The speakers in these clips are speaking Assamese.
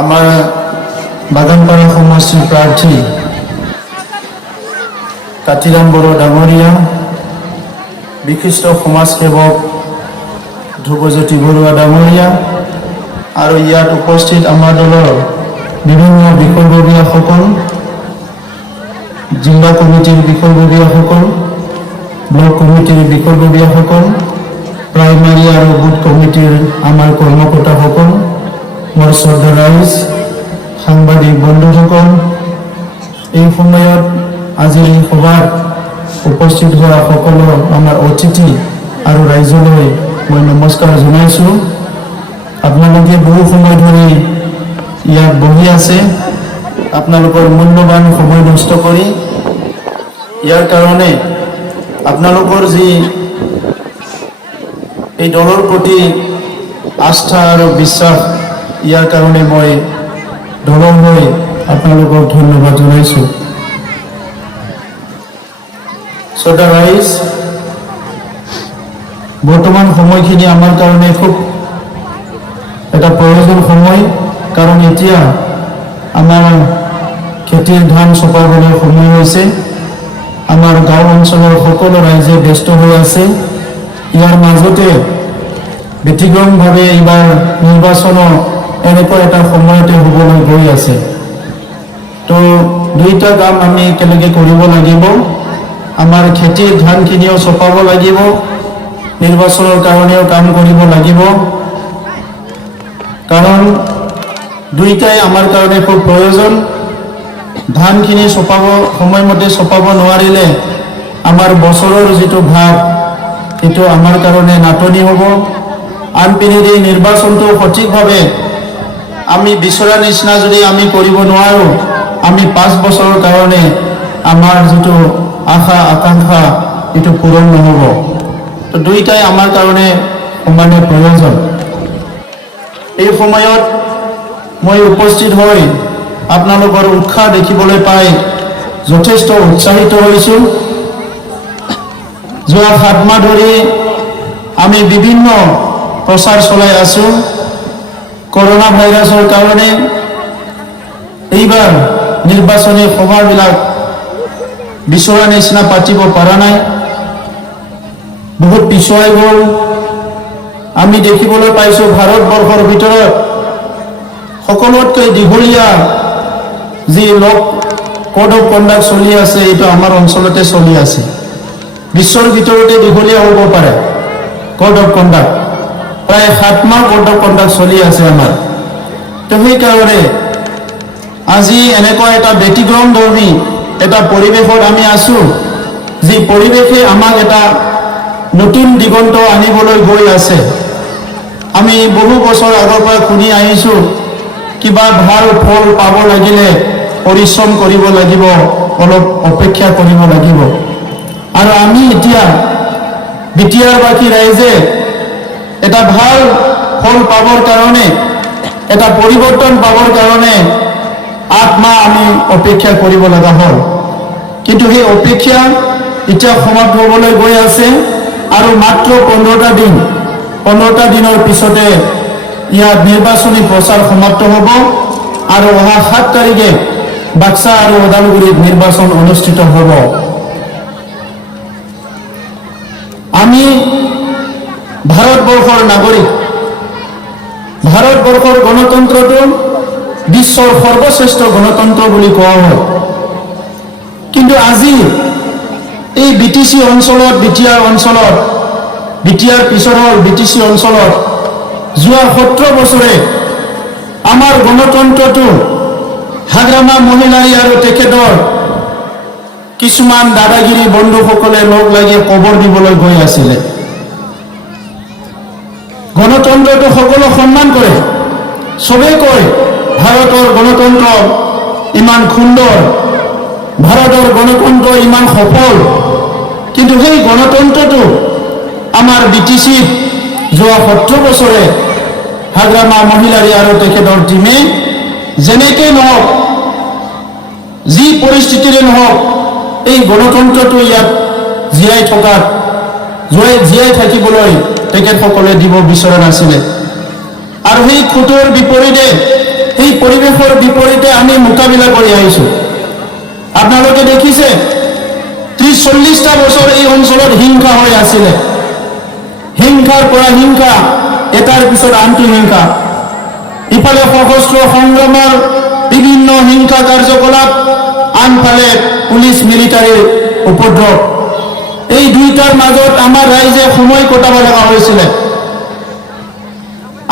আমাৰ বাগানপাৰা সমষ্টিৰ প্ৰাৰ্থী কাতিৰাম বড়ো ডাঙৰীয়া, বিশিষ্ট সমাজসেৱক ধ্ৰুৱজ্যোতি বৰুৱা ডাঙৰীয়া আৰু ইয়াত উপস্থিত আমাৰ দলৰ বিভিন্ন বিষয়ববীয়াসকল, জিলা কমিটিৰ বিষয়ববীয়াসকল, ব্লক কমিটিৰ বিষয়ববীয়াসকল, প্ৰাইমাৰী আৰু বুথ কমিটিৰ আমাৰ কৰ্মকৰ্তাসকল, মোৰ শ্ৰদ্ধা ৰাইজ, সাংবাদিক বন্ধুসকল, এই সময়ত আজিৰ এই সভাত উপস্থিত হোৱা সকলো আমাৰ অতিথি আৰু ৰাইজলৈ মই নমস্কাৰ জনাইছোঁ। আপোনালোকে বহু সময় ধৰি ইয়াত বহি আছে, আপোনালোকৰ মূল্যৱান সময় নষ্ট কৰি। ইয়াৰ কাৰণে আপোনালোকৰ যি এই দলৰ প্ৰতি আস্থা আৰু বিশ্বাস, ইয়াৰ কাৰণে মই দলৰ হৈ আপোনালোকক ধন্যবাদ জনাইছোঁ। শ্ৰদ্ধা ৰাইজ, বৰ্তমান সময়খিনি আমাৰ কাৰণে খুব এটা প্ৰয়োজন সময়, কাৰণ এতিয়া আমাৰ খেতিৰ ধান চপাবলৈ সময় হৈছে। আমাৰ গাঁও অঞ্চলৰ সকলো ৰাইজে ব্যস্ত হৈ আছে। ইয়াৰ মাজতে ব্যতিক্ৰমভাৱে এইবাৰ নিৰ্বাচনৰ এনেকুৱা এটা সময়তে হ'বলৈ গৈ আছে। তো দুইটা কাম আমি একেলগে কৰিব লাগিব। আমাৰ খেতিৰ ধানখিনিও চপাব লাগিব, নিৰ্বাচনৰ কাৰণেও কাম কৰিব লাগিব, কাৰণ দুইটাই আমাৰ কাৰণে খুব প্ৰয়োজন। ধানখিনি চপাব সময়মতে চপাব নোৱাৰিলে আমাৰ বছৰৰ যিটো ভাগ, সেইটো আমাৰ কাৰণে নাটনি হ'ব। আনপিনে এই নিৰ্বাচনটো সঠিকভাৱে আমি বিচৰা নিচিনা যদি আমি কৰিব নোৱাৰোঁ, আমি 5 বছৰৰ কাৰণে আমাৰ যিটো আশা আকাংক্ষা এইটো পূৰণ নহ'ব। তো দুইটাই আমাৰ কাৰণে সমানে প্ৰয়োজন। এই সময়ত মই উপস্থিত হৈ আপোনালোকৰ উৎসাহ দেখিবলৈ পাই যথেষ্ট উৎসাহিত হৈছোঁ। যোৱা 7 মাহ ধৰি আমি বিভিন্ন প্ৰচাৰ চলাই আছোঁ। কৰোনা ভাইৰাছৰ কাৰণে এইবাৰ নিৰ্বাচনী সভাবিলাক বিচৰা নিচিনা পাতিব পৰা নাই, বহুত পিছুৱাই গ'ল। আমি দেখিবলৈ পাইছোঁ ভাৰতবৰ্ষৰ ভিতৰত সকলোতকৈ দীঘলীয়া যি কোড অফ কণ্ডাক্ট চলি আছে, এইটো আমাৰ অঞ্চলতে চলি আছে। বিশ্বৰ ভিতৰতে দীঘলীয়া হ'ব পাৰে কোড অফ কণ্ডাক্ট। প্ৰায় 7 মাহ কোড অফ কণ্ডাক্ট চলি আছে আমাৰ। তো সেইকাৰণে আজি এনেকুৱা এটা ব্যতিক্ৰমধৰ্মী এটা পৰিৱেশত আমি আছোঁ, যি পৰিৱেশে আমাক এটা নতুন দিগন্ত আনিবলৈ গৈ আছে। আমি বহু বছৰ আগৰ পৰা শুনি আহিছোঁ, কিবা ভাল ফল পাব লাগিলে পৰিশ্ৰম কৰিব লাগিব, অলপ অপেক্ষা কৰিব লাগিব। আৰু আমি এতিয়া বিটিয়াৰবাসী ৰাইজে এটা ভাল ফল পাবৰ কাৰণে, এটা পৰিৱৰ্তন পাবৰ কাৰণে 8 মাহ আমি অপেক্ষা কৰিব লগা হ'ল। কিন্তু সেই অপেক্ষা এতিয়া সমাপ্ত হ'বলৈ গৈ আছে আৰু মাত্ৰ 15টা দিনৰ পিছতে ইয়াত নিৰ্বাচনী প্ৰচাৰ সমাপ্ত হ'ব আৰু অহা 7 তাৰিখে বাক্সা আৰু ওদালগুৰিত নিৰ্বাচন অনুষ্ঠিত হ'ব। আমি ভাৰতবৰ্ষৰ নাগৰিক। ভাৰতবৰ্ষৰ গণতন্ত্ৰটো বিশ্বৰ সৰ্বশ্ৰেষ্ঠ গণতন্ত্ৰ বুলি কোৱা হয়। কিন্তু আজি এই BTC অঞ্চলত, বিটিআৰ পিছৰ হ'ল BTC অঞ্চলত যোৱা 17 বছৰে আমাৰ গণতন্ত্ৰটো হাগ্ৰামা মহিলাৰী আৰু তেখেতৰ কিছুমান দাদাগিৰি বন্ধুসকলে লগ লাগি কবৰ দিবলৈ গৈ আছিলে। গণতন্ত্ৰটো সকলো সন্মান কৰে, চবেই কয় ভাৰতৰ গণতন্ত্ৰ ইমান সুন্দৰ, ভাৰতৰ গণতন্ত্ৰ ইমান সফল। কিন্তু সেই গণতন্ত্ৰটো আমাৰ BTCত যোৱা 17 বছৰে হাগ্ৰামা মহিলাৰী আৰু তেখেতৰ টিমে যেনেকৈ নহওক, যি পৰিস্থিতিৰে নহওক, এই গণতন্ত্ৰটো ইয়াত জীয়াই থাকিবলৈ তেখেতসকলে দিব বিচৰা নাছিলে। আৰু সেই খুঁটোৰ বিপৰীতে সেই পৰিৱেশৰ বিপৰীতে আমি মোকাবিলা কৰি আহিছোঁ। আপোনালোকে দেখিছে 30-40টা বছৰ এই অঞ্চলত হিংসা হৈ আছিলে। হিংসাৰ পৰা হিংসা, এটাৰ পিছত আনটো হিংসা। ইফালে সশস্ত্ৰ সংগ্ৰামৰ বিভিন্ন হিংসা কাৰ্যকলাপ, আনফালে পুলিচ মিলিটাৰীৰ উপদ্ৰৱ। এই দুইটাৰ মাজত আমাৰ ৰাইজে সময় কটাব লগা হৈছিলে।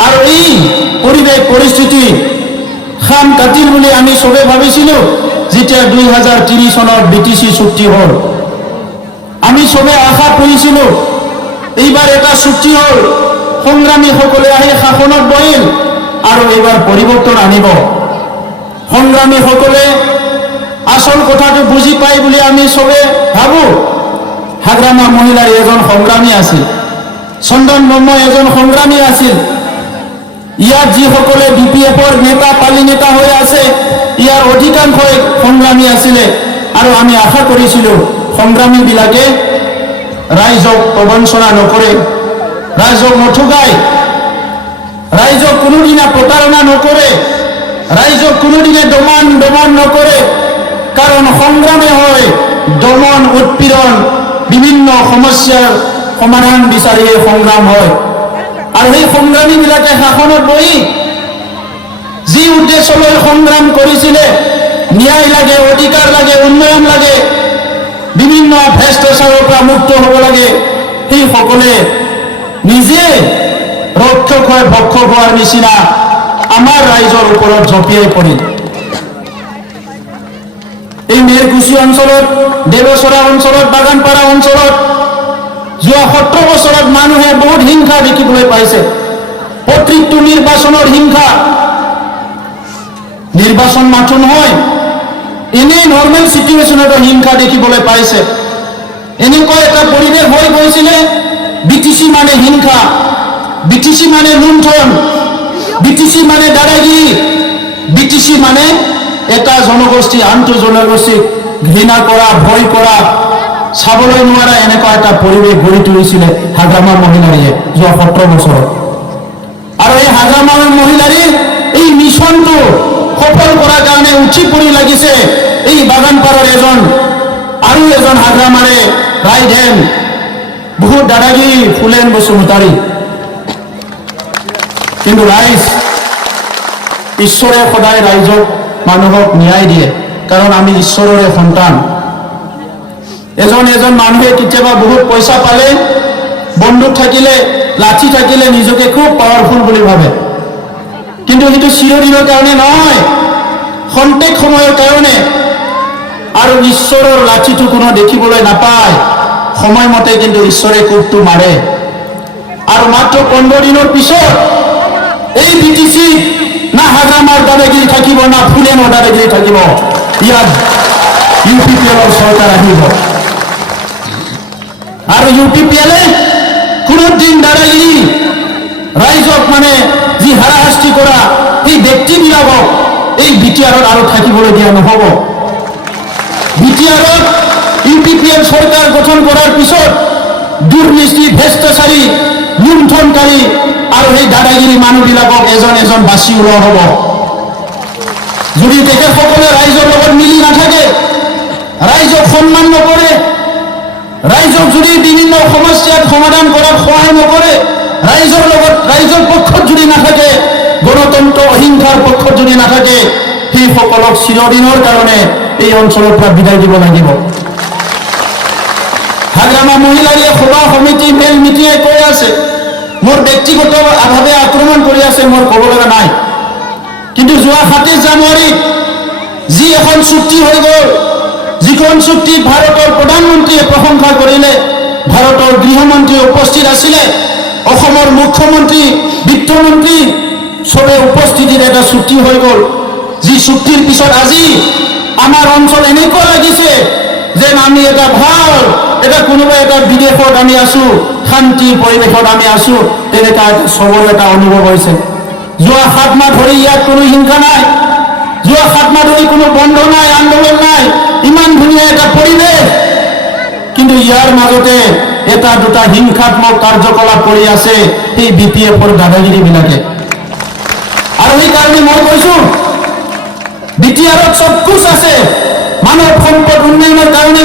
আৰু এই পৰিৱেশ পৰিস্থিতি খাম কাটিল বুলি আমি চবে ভাবিছিলোঁ যেতিয়া 2003 চনত BTC চুক্তি হ'ল। আমি চবে আশা কৰিছিলোঁ এইবাৰ এটা চুক্তি হ'ল, সংগ্ৰামীসকলে আহি শাসনত বহিল আৰু এইবাৰ পৰিৱৰ্তন আনিব। সংগ্ৰামীসকলে আসল কথাটো বুজি পায় বুলি আমি চবে ভাবোঁ। হাগ্ৰামা মহিলাৰ এজন সংগ্ৰামী আছিল, চন্দন ব্ৰহ্মই এজন সংগ্ৰামী আছিল। ইয়াত যিসকলে BPFৰ নেতা পালি নেতা হৈ আছে, ইয়াৰ অধিকাংশই সংগ্ৰামী আছিলে। আৰু আমি আশা কৰিছিলোঁ সংগ্ৰামীবিলাকে ৰাইজক প্ৰবঞ্চনা নকৰে, ৰাইজক নঠগায়, ৰাইজক কোনোদিনা প্ৰতাৰণা নকৰে, ৰাইজক কোনোদিনে দমন নকৰে। কাৰণ সংগ্ৰামে হয় দমন উৎপীড়ন, বিভিন্ন সমস্যাৰ সমাধান বিচাৰি সংগ্ৰাম হয়। আৰু সেই সংগ্ৰামীবিলাকে শাসনত বহি যি উদ্দেশ্যলৈ সংগ্ৰাম কৰিছিলে, ন্যায় লাগে, অধিকাৰ লাগে, উন্নয়ন লাগে, বিভিন্ন ভ্ৰষ্টাচাৰৰ পৰা মুক্ত হ'ব লাগে, সেইসকলে নিজে ৰক্ষক হৈ ভক্ষক হোৱাৰ নিচিনা আমাৰ ৰাইজৰ ওপৰত জঁপিয়াই পৰিল। এই মেৰকুচি অঞ্চলত, দেৱচৰা অঞ্চলত, বাগানপাৰা অঞ্চলত যোৱা 17 বছৰত মানুহে বহুত হিংসা দেখিবলৈ পাইছে। প্ৰত্যেকটো নিৰ্বাচনৰ হিংসা। নিৰ্বাচন মাথো নহয়, এনেই নৰ্মেল চিটুৱেশ্যনতো হিংসা দেখিবলৈ পাইছে। এনেকুৱা এটা পৰিৱেশ হৈ গৈছিলে, BTC মানে হিংসা, BTC মানে লুণ্ঠন, BTC মানে দাদাগিৰি, BTC মানে এটা জনগোষ্ঠী আনটো জনগোষ্ঠীক ঘৃণা কৰা, ভয় কৰা, চাবলৈ নোৱাৰা এনেকুৱা এটা পৰিৱেশ গঢ়ি তুলিছিলে হাগ্ৰামা মহিলাৰীয়ে যোৱা 17 বছৰত। আৰু এই হাগ্ৰামা মহিলাৰীৰ এই মিছনটো সফল কৰাৰ কাৰণে উঠি পৰি লাগিছে এই বাগানপাৰাৰ আৰু এজন হাগ্ৰামাৰে ৰাইট হেণ্ড, বহুত দাদাগিৰি ফুলেন বসুমতাৰী। কিন্তু ৰাইজ, ঈশ্বৰে সদায় ৰাইজক মানুহক ন্যায় দিয়ে, কাৰণ আমি ঈশ্বৰৰে সন্তান। এজন মানুহে কেতিয়াবা বহুত পইচা পালে, বন্দুক থাকিলে, লাঠি থাকিলে নিজকে খুব পাৱাৰফুল বুলি ভাবে। কিন্তু সেইটো চিৰদিনৰ কাৰণে নহয়, খন্তেক সময়ৰ কাৰণে। আৰু ঈশ্বৰৰ লাঠিটো কোনো দেখিবলৈ নাপায়, সময়মতে কিন্তু ঈশ্বৰে কোবটো মাৰে। আৰু মাত্ৰ 15 দিনৰ পিছত এই BTC না হাগ্ৰামাৰ দাদাগিৰি থাকিব, না ফুলেনৰ দাদাগিৰি থাকিব। ইয়াত UPPLৰ চৰকাৰ আহিব। আৰু UPPLে কোনোদিন দাদাগিৰি, ৰাইজক মানে যি হাৰাশাস্তি কৰা সেই ব্যক্তিবিলাকক এই BTRত আৰু থাকিবলৈ দিয়া নহ'ব। BTRত UPPL চৰকাৰ গঠন কৰাৰ পিছত দুৰ্নীতি, ভ্ৰষ্টাচাৰী, লুণ্ঠনকাৰী আৰু সেই দাদাগিৰি মানুহবিলাকক এজন বাছি ওলোৱা হ'ব। যদি তেখেতসকলে ৰাইজৰ লগত মিলি নাথাকে, ৰাইজক সন্মান নকৰে, ৰাইজক যদি বিভিন্ন সমস্যাত সমাধান কৰাত সহায় নকৰে, ৰাইজৰ পক্ষত যদি নাথাকে, গণতন্ত্ৰ অহিংসাৰ পক্ষত যদি নাথাকে, সেইসকলক চিৰদিনৰ কাৰণে এই অঞ্চলৰ পৰা বিদায় দিব লাগিব। হাগ্ৰামা মহিলাৰীয়ে সভা সমিতি মেল মিটিঙে কৈ আছে, মোৰ ব্যক্তিগতভাৱে আক্ৰমণ কৰি আছে, মোৰ ক'ব লগা নাই। কিন্তু যোৱা 27 জানুৱাৰীত যি এখন চুক্তি হৈ গ'ল, যিখন চুক্তিত ভাৰতৰ প্ৰধানমন্ত্ৰীয়ে প্ৰশংসা কৰিলে, ভাৰতৰ গৃহমন্ত্ৰী উপস্থিত আছিলে, অসমৰ মুখ্যমন্ত্ৰী, বিত্তমন্ত্ৰী চবে উপস্থিতিত এটা চুক্তি হৈ গ'ল। যি চুক্তিৰ পিছত আজি আমাৰ অঞ্চল এনেকুৱা লাগিছে যেন আমি এটা কোনোবা এটা বিদেশত আমি আছোঁ, শান্তিৰ পৰিৱেশত আমি আছোঁ, তেনেকুৱা চবৰে এটা অনুভৱ হৈছে। যোৱা 7 মাহ ধৰি ইয়াত কোনো হিংসা নাই, যোৱা 7 মাহ ধৰি কোনো বন্ধ নাই, আন্দোলন নাই, ইমান ধুনীয়া এটা পৰিৱেশ। কিন্তু ইয়াৰ মাজতে এটা দুটা হিংসাত্মক কাৰ্যকলাপ কৰি আছে সেই BPFৰ দাদাগিৰিবিলাকে। আৰু সেইকাৰণে মই কৈছোঁ বিটিআৰত চব কুছ আছে, মানৱ সম্পদ উন্নয়নৰ কাৰণে,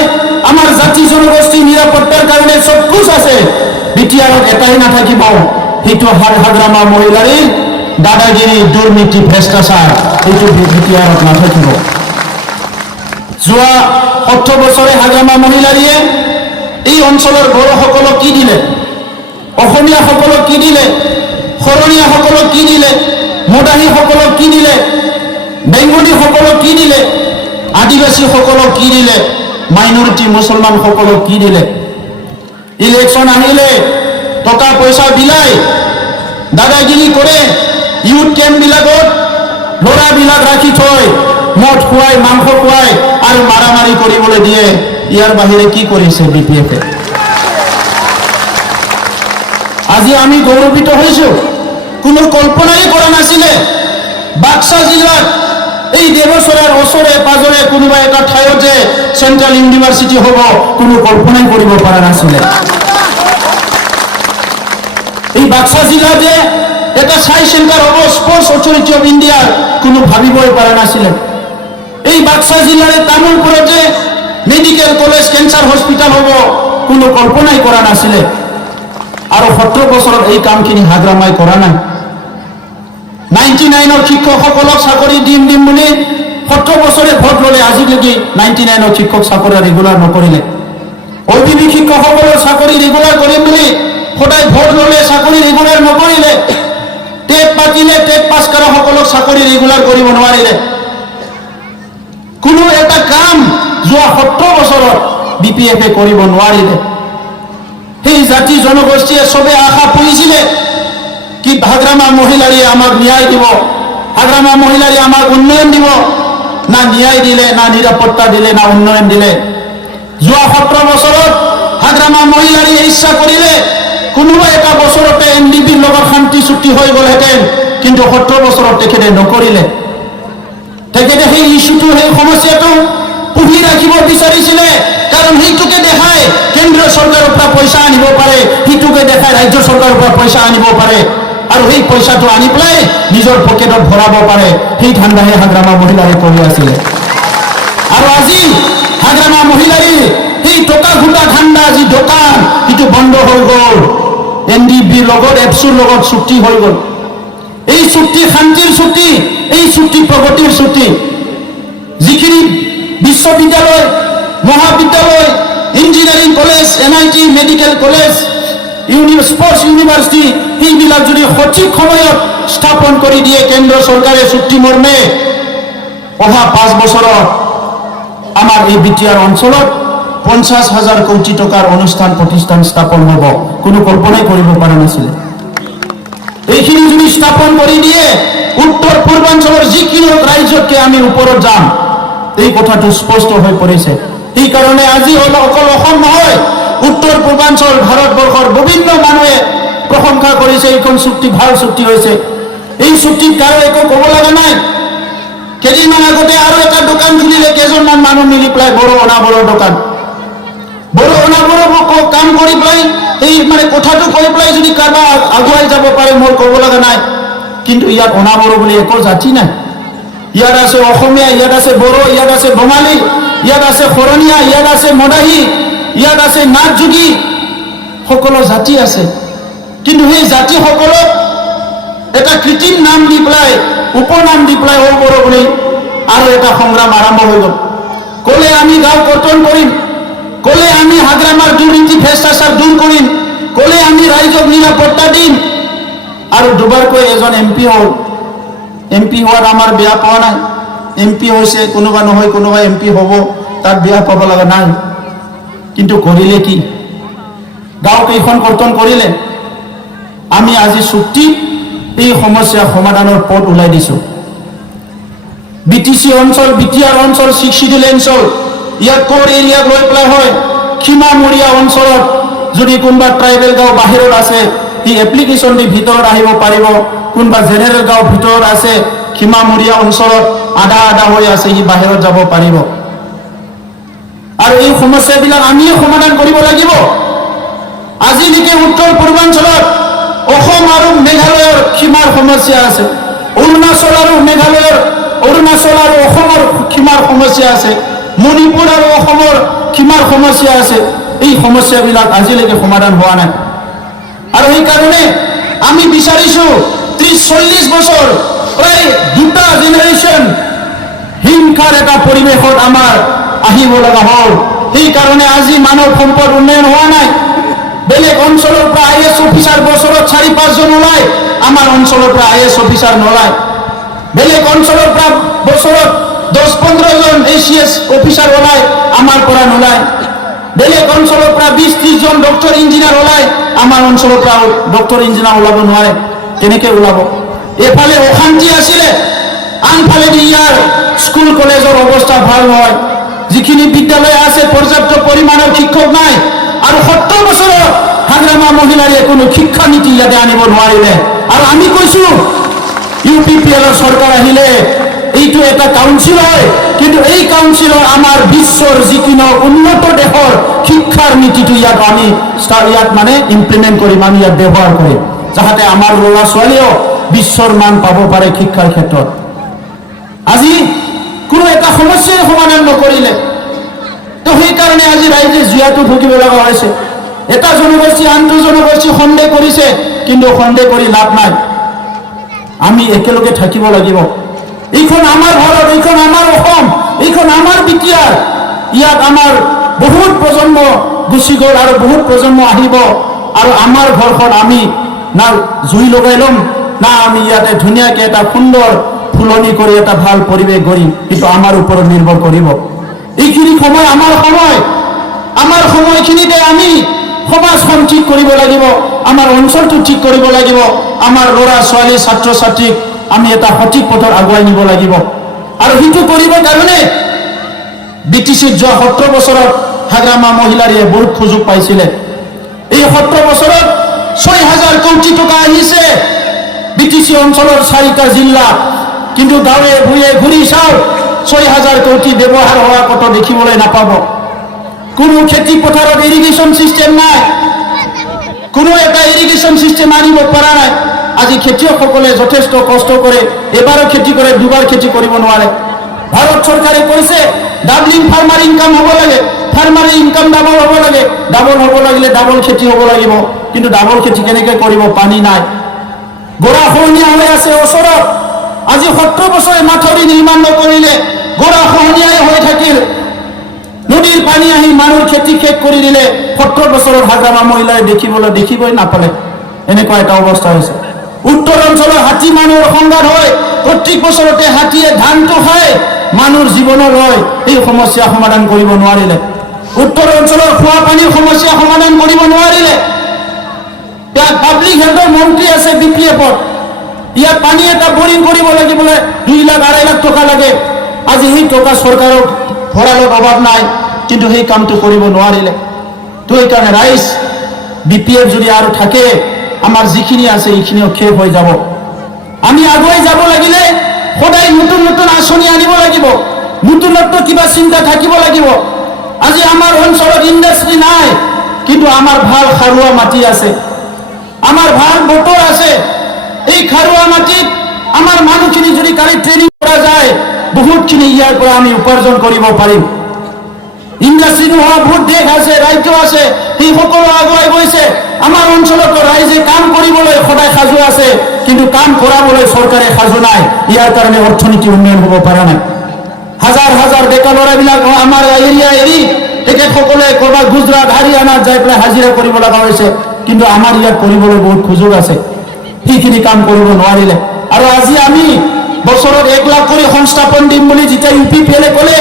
আমাৰ জাতি জনগোষ্ঠী নিৰাপত্তাৰ কাৰণে চব কুছ আছে। বিটিআৰত এটাই নাথাকিব, সেইটো হাগ্ৰামা মহিলাৰী দাদাগিৰি, দুৰ্নীতি, ভ্ৰষ্টাচাৰ, এইটো বিটিআৰত নাথাকিব। যোৱা 17 বছৰে হাগ্ৰামা মহিলাৰীয়ে এই অঞ্চলৰ বড়োসকলক কি দিলে, অসমীয়াসকলক কি দিলে, শৰণীয়াসকলক কি দিলে, মদাহীসকলক কি দিলে, বেংগলীসকলক কি দিলে, আদিবাসীসকলক কি দিলে, মাইনৰিটি মুছলমানসকলক কি দিলে। ইলেকশ্যন আহিলে টকা পইচা বিলাই দাদাগিৰি কৰে, ইউথ কেম্পবিলাকত ল'ৰাবিলাক ৰাখি থয়, মদ খুৱাই, মাংস খুৱাই আৰু মাৰামাৰি কৰিবলৈ দিয়ে। ইয়াৰ বাহিৰে কি কৰিছে বিপিএফে? আজি আমি গৌৰৱিত হৈছোঁ, কোনো কল্পনাই কৰা নাছিলে বাক্সা জিলাত এই দেৱচৰাৰ ওচৰে পাজৰে কোনোবা এটা ঠাইত যে চেণ্ট্ৰেল ইউনিভাৰ্চিটি হ'ব, কোনো কল্পনাই কৰিব পৰা নাছিলে। এই বাক্সা জিলা যে এটা চাই চেণ্টাৰ হ'ব স্পৰ্টছ অথৰিটি অফ ইণ্ডিয়াৰ, কোনো ভাবিবই পৰা নাছিলে। এই বাক্সা জিলাৰ তামোলপুৰত যে মেডিকেল কলেজ, কেঞ্চাৰ হস্পিটেল হ'ব, কোনো কল্পনাই কৰা নাছিলে। আৰু 17 বছৰত এই কামখিনি হাগ্ৰামাই কৰা নাই। 99ৰ শিক্ষকসকলক চাকৰি দিম বুলি 17 বছৰে ভোট ল'লে, আজিলৈকে 99ৰ শিক্ষক চাকৰি ৰেগুলাৰ নকৰিলে। OBC শিক্ষকসকলৰ চাকৰি ৰেগুলাৰ কৰিম বুলি সদায় ভোট ল'লে, চাকৰি ৰেগুলাৰ নকৰিলে। টেট পাতিলে, টেট পাছ কৰাসকলক চাকৰি ৰেগুলাৰ কৰিব নোৱাৰিলে। কোনো এটা কাম যোৱা 17 বছৰত বিপিএফে কৰিব নোৱাৰিলে। সেই জাতি জনগোষ্ঠীয়ে চবে আশা পুহিছিলে কি হাগ্ৰামা মহিলাৰীয়ে আমাক ন্যায় দিব, হাগ্ৰামা মহিলাৰীয়ে আমাক উন্নয়ন দিব। না ন্যায় দিলে, না নিৰাপত্তা দিলে, না উন্নয়ন দিলে। যোৱা 17 বছৰত হাগ্ৰামা মহিলাৰীয়ে ইচ্ছা কৰিলে কোনোবা এটা বছৰতে NDPৰ লগত শান্তি চুক্তি হৈ গ'লহেঁতেন, কিন্তু 17 বছৰত তেখেতে নকৰিলে। তেখেতে সেই ইস্যুটো, সেই সমস্যাটো পুহি ৰাখিব বিচাৰিছিলে, কাৰণ সেইটোকে দেখাই কেন্দ্ৰীয় চৰকাৰৰ পৰা পইচা আনিব পাৰে, সেইটোকে দেখাই ৰাজ্য চৰকাৰৰ পৰা পইচা আনিব পাৰে, আৰু সেই পইচাটো আনি পেলাই নিজৰ পকেটত ভৰাব পাৰে। সেই ধান্দাহে হাগ্ৰামা মহিলাৰে কৰি আছিলে। আৰু আজি হাগ্ৰামা মহিলাৰী সেই টকা ঘোটা ধান্দা, যি দোকান, সেইটো বন্ধ হৈ গ'ল। NDPৰ লগত, এপছুৰ লগত চুক্তি হৈ গ'ল। এই চুক্তি শান্তিৰ চুক্তি, এই চুক্তি প্ৰগতিৰ চুক্তি। যিখিনি বিশ্ববিদ্যালয়, মহাবিদ্যালয়, engineering college, NIT, medical college, sports university, সেইবিলাক যদি সঠিক সময়ত স্থাপন কৰি দিয়ে কেন্দ্ৰ চৰকাৰে চুক্তি মৰ্মে, অহা 5 বছৰত আমাৰ এই বিটিআৰ অঞ্চলত 50,000 কোটি টকাৰ অনুষ্ঠান প্ৰতিষ্ঠান স্থাপন হ'ব। কোনো কল্পনাই কৰিব পৰা নাছিলে। এইখিনি যদি স্থাপন কৰি দিয়ে, উত্তৰ পূৰ্বাঞ্চলৰ যিখিনি ৰাজ্যতকৈ আমি ওপৰত যাম, এই কথাটো স্পষ্ট হৈ পৰিছে। সেইকাৰণে আজি অকল অসম নহয়, উত্তৰ পূৰ্বাঞ্চল ভাৰতবৰ্ষৰ বিভিন্ন মানুহে প্ৰশংসা কৰিছে, এইখন চুক্তি ভাল চুক্তি হৈছে। এই চুক্তিত কাৰো একো ক'ব লগা নাই। কেইদিনমান আগতে আৰু এটা দোকান খুলিলে কেইজনমান মানুহ মিলি পেলাই, বড়ো অনাবড়ো দোকান, বড়ো অনাবড়ো কাম কৰি পেলাই, এই মানে কথাটো কৈ পেলাই যদি কাৰোবাৰ আগুৱাই যাব পাৰে, মোৰ ক'ব লগা নাই। কিন্তু ইয়াত অনাবড়ো বুলি একো জাতি নাই। ইয়াত আছে অসমীয়া, ইয়াত আছে বড়ো, ইয়াত আছে বঙালী, ইয়াত আছে শৰণীয়া, ইয়াত আছে মদাহী, ইয়াত আছে নাথ যোগী, সকলো জাতি আছে। কিন্তু সেই জাতিসকলক এটা কৃত্ৰিম নাম দি পেলাই, উপনাম দি পেলাই বড়ো বুলি আৰু এটা সংগ্ৰাম আৰম্ভ হৈ গ'ল। ক'লে আমি গাঁও কৰ্তন কৰিম, ক'লে আমি হাগ্ৰামাৰ দুৰ্নীতি ভ্ৰষ্টাচাৰ দূৰ কৰিম, ক'লে আমি ৰাইজক নিৰাপত্তা দিম। আৰু দুবাৰকৈ এজন MP হ'ল। MP হোৱাত আমাৰ বেয়া পোৱা নাই। MP হৈছে, কোনোবা নহয় কোনোবা MP হ'ব, তাত বেয়া পাব লগা নাই। কিন্তু কৰিলে কি? গাঁও কেইখন কৰ্তন কৰিলে। আমি আজি চুক্তি, এই সমস্যা সমাধানৰ পথ ওলাই দিছোঁ। BTC অঞ্চল, বিটিআৰ অঞ্চল, 6 শিডিউল অঞ্চল, ইয়াত কোৰ এৰিয়াক লৈ পেলাই হয়। সীমামূৰীয়া অঞ্চলত যদি কোনোবা ট্ৰাইবেল গাঁও বাহিৰত আছে, সি এপ্লিকেশ্যন দি ভিতৰত আহিব পাৰিব। কোনোবা জেনেৰেল গাঁও ভিতৰত আছে, সীমামূৰীয়া অঞ্চলত আধা আধা হৈ আছে, সি বাহিৰত যাব পাৰিব। আৰু এই সমস্যাবিলাক আমিয়ে সমাধান কৰিব লাগিব। আজিলৈকে উত্তৰ পূৰ্বাঞ্চলত অসম আৰু মেঘালয়ৰ সীমাৰ সমস্যা আছে। অৰুণাচল আৰু মেঘালয়ৰ, অৰুণাচল আৰু অসমৰ সীমাৰ সমস্যা আছে, মণিপুৰ আৰু অসমৰ সীমাৰ সমস্যা আছে। এই সমস্যাবিলাক আজিলৈকে সমাধান হোৱা নাই। আৰু সেইকাৰণে আমি বিচাৰিছোঁ 30-40 বছৰ প্ৰায় দুটা জেনেৰেশ্যন হিংসাৰ এটা পৰিৱেশত আমাৰ আহিব লগা হ'ল। সেইকাৰণে আজি মানৱ সম্পদ উন্নয়ন হোৱা নাই। বেলেগ অঞ্চলৰ পৰা IAS অফিচাৰ বছৰত 4-5 জন ওলায়, আমাৰ অঞ্চলৰ পৰা IAS অফিচাৰ নোলায়। বেলেগ অঞ্চলৰ পৰা বছৰত 10-15 জন ACS অফিচাৰ ওলায়, আমাৰ পৰা নোলায়। বেলেগ অঞ্চলৰ পৰা 20-30 জন ডক্টৰ ইঞ্জিনিয়াৰ ওলায়, আমাৰ অঞ্চলৰ পৰা ডক্টৰ ইঞ্জিনিয়াৰ ওলাব নোৱাৰে। কেনেকৈ ওলাব? এফালে অশান্তি আছিলে, আনফালেদি ইয়াৰ স্কুল কলেজৰ অৱস্থা ভাল নহয়। যিখিনি বিদ্যালয় আছে পৰ্যাপ্ত পৰিমাণৰ শিক্ষক নাই। আৰু 70 বছৰত হাগ্ৰামা মহিলাৰে কোনো শিক্ষা নীতি ইয়াতে আনিব নোৱাৰিলে। আৰু আমি কৈছোঁ UPPLৰ চৰকাৰ আহিলে এইটো এটা কাউন্সিল হয়, কিন্তু এই কাউন্সিলৰ আমাৰ বিশ্বৰ যিকোনো উন্নত দেশৰ শিক্ষাৰ নীতিটো ইয়াত আমি মানে ইমপ্লিমেণ্ট কৰিম, আমি ইয়াত ব্যৱহাৰ কৰিম, যাতে আমাৰ ল'ৰা ছোৱালীয়েও বিশ্বৰ মান পাব পাৰে শিক্ষাৰ ক্ষেত্ৰত। আজি কোনো এটা সমস্যাই সমাধান নকৰিলে, তো সেইকাৰণে আজি ৰাইজে জুয়াটো ভুগিব লগা হৈছে। এটা জনগোষ্ঠী আনটো জনগোষ্ঠী সন্দেহ কৰিছে, কিন্তু সন্দেহ কৰি লাভ নাই। আমি একেলগে থাকিব লাগিব। এইখন আমাৰ ভাৰত, এইখন আমাৰ অসম, এইখন আমাৰ বিটিয়াৰ। ইয়াত আমাৰ বহুত প্ৰজন্ম গুচি গ'ল আৰু বহুত প্ৰজন্ম আহিব। আৰু আমাৰ ঘৰখন আমি না জুই লগাই ল'ম, না আমি ইয়াতে ধুনীয়াকৈ এটা সুন্দৰ ফুলনি কৰি এটা ভাল পৰিৱেশ কৰিম। কিন্তু আমাৰ ওপৰত নিৰ্ভৰ কৰিব। এইখিনি সময় আমাৰ সময়, আমাৰ সময়খিনিতে আমি সমাজখন ঠিক কৰিব লাগিব, আমাৰ অঞ্চলটো ঠিক কৰিব লাগিব, আমাৰ ল'ৰা ছোৱালী ছাত্ৰ ছাত্ৰীক আমি এটা সঠিক পথত আগুৱাই নিব লাগিব। আৰু সেইটো কৰিবৰ কাৰণে BTCত যোৱা 17 বছৰত হাগ্ৰামা মহিলাৰীয়ে বহুত সুযোগ পাইছিলে। এই 17 বছৰত 6,000 কোটি টকা আহিছে BTC অঞ্চলৰ 4টা জিলা। কিন্তু গাঁৱে ভূঞে ঘূৰি চাওক 6,000 কোটি ব্যৱহাৰ হোৱা কত দেখিবলৈ নাপাব। কোনো খেতি পথাৰত ইৰিগেশ্যন চিষ্টেম নাই, কোনো এটা ইৰিগেশ্যন চিষ্টেম আনিব পৰা নাই। আজি খেতিয়কসকলে যথেষ্ট কষ্ট কৰে, এবাৰো খেতি কৰে, দুবাৰ খেতি কৰিব নোৱাৰে। ভাৰত চৰকাৰে কৈছে ডাবলিং ফাৰ্মাৰ ইনকাম হ'ব লাগে, ফাৰ্মাৰ ইনকাম ডাবল হ'ব লাগে। ডাবল হ'ব লাগিলে ডাবল খেতি হ'ব লাগিব, কিন্তু ডাবল খেতি কেনেকৈ কৰিব? পানী নাই, গৰাখহনীয়া হৈ আছে ওচৰত। আজি 17 বছৰে মাথৰি নিৰ্মাণ নকৰিলে গৰাখহনীয়াই হৈ থাকিল। নদীৰ পানী আহি মানুহৰ খেতি শেষ কৰি দিলে। 17 বছৰত হাগ্ৰামা মহিলাই দেখিবই নাপালে। এনেকুৱা এটা অৱস্থা হৈছে। উত্তৰ অঞ্চলৰ হাতী মানুহৰ সংঘাত হয়, প্ৰত্যেক বছৰতে হাতীয়ে ধানটো খায়, মানুহৰ জীৱনৰ লয়। এই সমস্যা সমাধান কৰিব নোৱাৰিলে। উত্তৰ অঞ্চলৰ খোৱা পানীৰ সমস্যা সমাধান কৰিব নোৱাৰিলে। ইয়াত পাব্লিক হেল্থৰ মন্ত্ৰী আছে BPFত, ইয়াত পানী এটা বৰিং কৰিব লাগিবলৈ 2 লাখ 2.5 লাখ টকা লাগে। আজি সেই টকা চৰকাৰৰ ভঁৰালত অভাৱ নাই, কিন্তু সেই কামটো কৰিব নোৱাৰিলে। তো সেইকাৰণে ৰাইজ BPF যদি আৰু থাকে, আমাৰ যিখিনি আছে এইখিনিও শেষ হৈ যাব। আমি আগুৱাই যাব লাগিলে সদায় নতুন নতুন আঁচনি আনিব লাগিব, নতুনত্ব কিবা চিন্তা থাকিব লাগিব। আজি আমাৰ অঞ্চলত ইণ্ডাষ্ট্ৰি নাই, কিন্তু আমাৰ ভাল খাৰুৱা মাটি আছে, আমাৰ ভাল বতৰ আছে। এই খাৰুৱা মাটিত আমাৰ মানুহখিনি যদি কালি ট্ৰেনিং কৰা যায়, বহুতখিনি ইয়াৰ পৰা আমি উপাৰ্জন কৰিব পাৰিম। ইণ্ডাষ্ট্ৰি নোহোৱা বহুত দেশ আছে, ৰাজ্য আছে, সেই সকলো আগুৱাই গৈছে। আমাৰ অঞ্চলতো ৰাইজে কাম কৰিবলৈ সদায় সাজু আছে, কিন্তু কাম কৰাবলৈ চৰকাৰে সাজু নাই। ইয়াৰ কাৰণে অৰ্থনীতি উন্নয়ন হ'ব পৰা নাই। হাজাৰ হাজাৰ ডেকা ল'ৰাবিলাক আমাৰ এৰিয়া এৰি তেখেতসকলে ক'ৰবাত গুজৰাট হাৰিয়ানাত যাই পেলাই হাজিৰা কৰিব লগা হৈছে, কিন্তু আমাৰ ইয়াত কৰিবলৈ বহুত সুযোগ আছে। সেইখিনি কাম কৰিব নোৱাৰিলে। আৰু আজি আমি বছৰত 1 লাখ কৰি সংস্থাপন দিম বুলি যেতিয়া UPPLে ক'লে,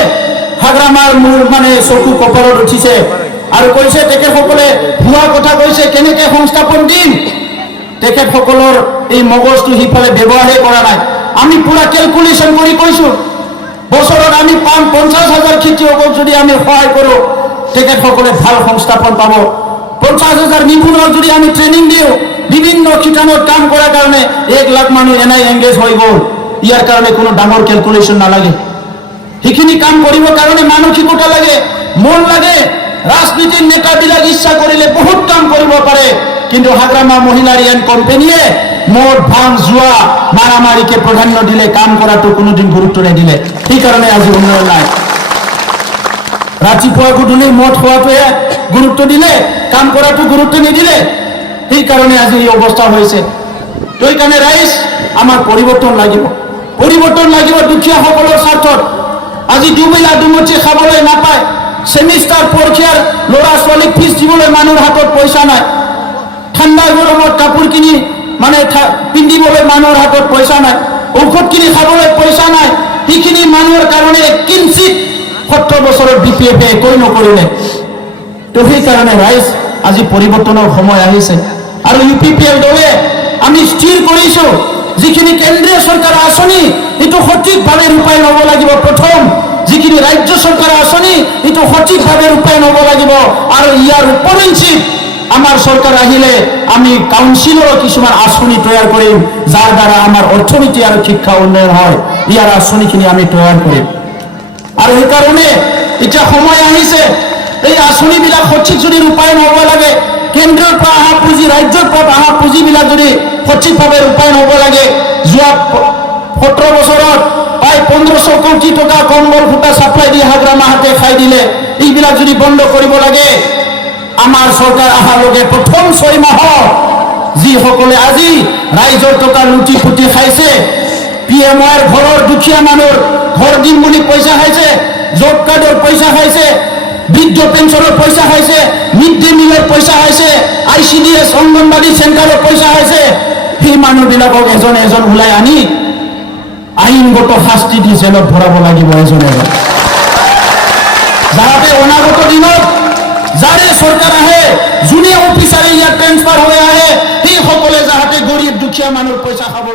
হাগ্ৰামাৰ মোৰ মানে চকু কপালত উঠিছে আৰু কৈছে তেখেতসকলে ভুৱা কথা কৈছে, কেনেকৈ সংস্থাপন দিম? তেখেতসকলৰ এই মগজটো সিফালে ব্যৱহাৰেই কৰা নাই। আমি পুৰা কেলকুলেশ্যন কৰি কৈছোঁ, বছৰত আমি 50,000 খেতিয়কক যদি আমি সহায় কৰোঁ, তেখেতসকলে ভাল সংস্থাপন পাব। 50,000 নিপুণক যদি আমি ট্ৰেইনিং দিওঁ, বিভিন্ন ঠিকানত কাম কৰাৰ কাৰণে 1 লাখ মানুহ এংগেজ হৈ গ'ল। ইয়াৰ কাৰণে কোনো ডাঙৰ কেলকুলেশ্যন নালাগে। সেইখিনি কাম কৰিবৰ কাৰণে মানসিকতা লাগে, মন লাগে। ৰাজনীতিৰ নেতাবিলাক ইচ্ছা কৰিলে বহুত কাম কৰিব পাৰে, কিন্তু হাগ্ৰামা মহিলাৰী এণ্ড কোম্পানীয়ে মদ ভাং জুৱা মাৰামাৰীকে প্ৰাধান্য দিলে, কাম কৰাটো কোনোদিন গুৰুত্ব নিদিলে। সেইকাৰণে আজি উন্নয়ন নাই। ৰাতিপুৱা গধূলি মদ খোৱাটোৱে গুৰুত্ব দিলে, কাম কৰাটো গুৰুত্ব নিদিলে। সেইকাৰণে আজি এই অৱস্থা হৈছে। সেইকাৰণে ৰাইজ আমাৰ পৰিৱৰ্তন লাগিব, পৰিৱৰ্তন লাগিব দুখীয়াসকলৰ স্বাৰ্থত। আজি দুবেলা দুমুঠি খাবলৈ নাপায়, সেমিষ্টাৰ পৰীক্ষাৰ ল'ৰা ছোৱালীক ফিজ দিবলৈ মানুহৰ হাতত পইচা নাই, ঠাণ্ডা গৰমত কাপোৰ কিনি মানে পিন্ধিবলৈ মানুহৰ হাতত পইচা নাই, ঔষধ কিনি খাবলৈ পইচা নাই। সেইখিনি মানুহৰ কাৰণে কিঞ্চিত 70 বছৰত BPF একোই নকৰিলে। তো সেইকাৰণে ৰাইজ আজি পৰিৱৰ্তনৰ সময় আহিছে। আৰু UPPL দলে আমি স্থিৰ কৰিছোঁ, যিখিনি কেন্দ্ৰীয় চৰকাৰৰ আঁচনি সেইটো সঠিকভাৱে ৰূপায়ণ হ'ব লাগিব। প্ৰথম যিখিনি ৰাজ্য চৰকাৰৰ আঁচনি সেইটো সঠিকভাৱে ৰূপায়ণ হ'ব লাগিব। আৰু ইয়াৰ উপৰিঞ্চি আমাৰ চৰকাৰ আহিলে আমি কাউন্সিলৰ কিছুমান আঁচনি তৈয়াৰ কৰিম, যাৰ দ্বাৰা আমাৰ অৰ্থনীতি আৰু শিক্ষা উন্নয়ন হয়। ইয়াৰ আঁচনিখিনি আমি তৈয়াৰ কৰিম। আৰু সেইকাৰণে এতিয়া সময় আহিছে, এই আঁচনিবিলাক সঠিক যদি ৰূপায়ণ হ'ব লাগে, কেন্দ্ৰৰ পৰা অহা পুঁজি, ৰাজ্যৰ পৰা অহা পুঁজিবিলাক যদি সঠিকভাৱে ৰূপায়ণ হ'ব লাগে, যোৱা 17 বছৰত প্ৰায় 1500 কোটি টকা কম্বল সূতা ছাপ্লাই দি হাগ্ৰা মাহাতে খাই দিলে। এইবিলাক যদি বন্ধ কৰিব লাগে, আমাৰ চৰকাৰ অহাৰ লগে প্ৰথম 6 মাহত যিসকলে আজি ৰাইজৰ টকা লুটি পুটি খাইছে, PMৰ ঘৰৰ দুখীয়া মানুহৰ ঘৰ দিম বুলি পইচা খাইছে, জব কাৰ্ডৰ পইচা খাইছে, বৃদ্ধ পেঞ্চনৰ পইচা খাইছে, মিড ডে মিলৰ পইচা খাইছে, ICDS অংগনবাড়ী চেণ্টাৰৰ পইচা খাইছে, সেই মানুহবিলাকক এজন এজন ওলাই আনি আইনগত শাস্তি দি জেলত ভৰাব লাগিব এজন এজন, যাতে অনাগত দিনত যাৰে চৰকাৰ আহে, যোনে অফিচাৰে ইয়াত ট্ৰেন্সফাৰ হৈ আহে, সেইসকলে যাতে গৰীব দুখীয়া মানুহৰ পইচা খাব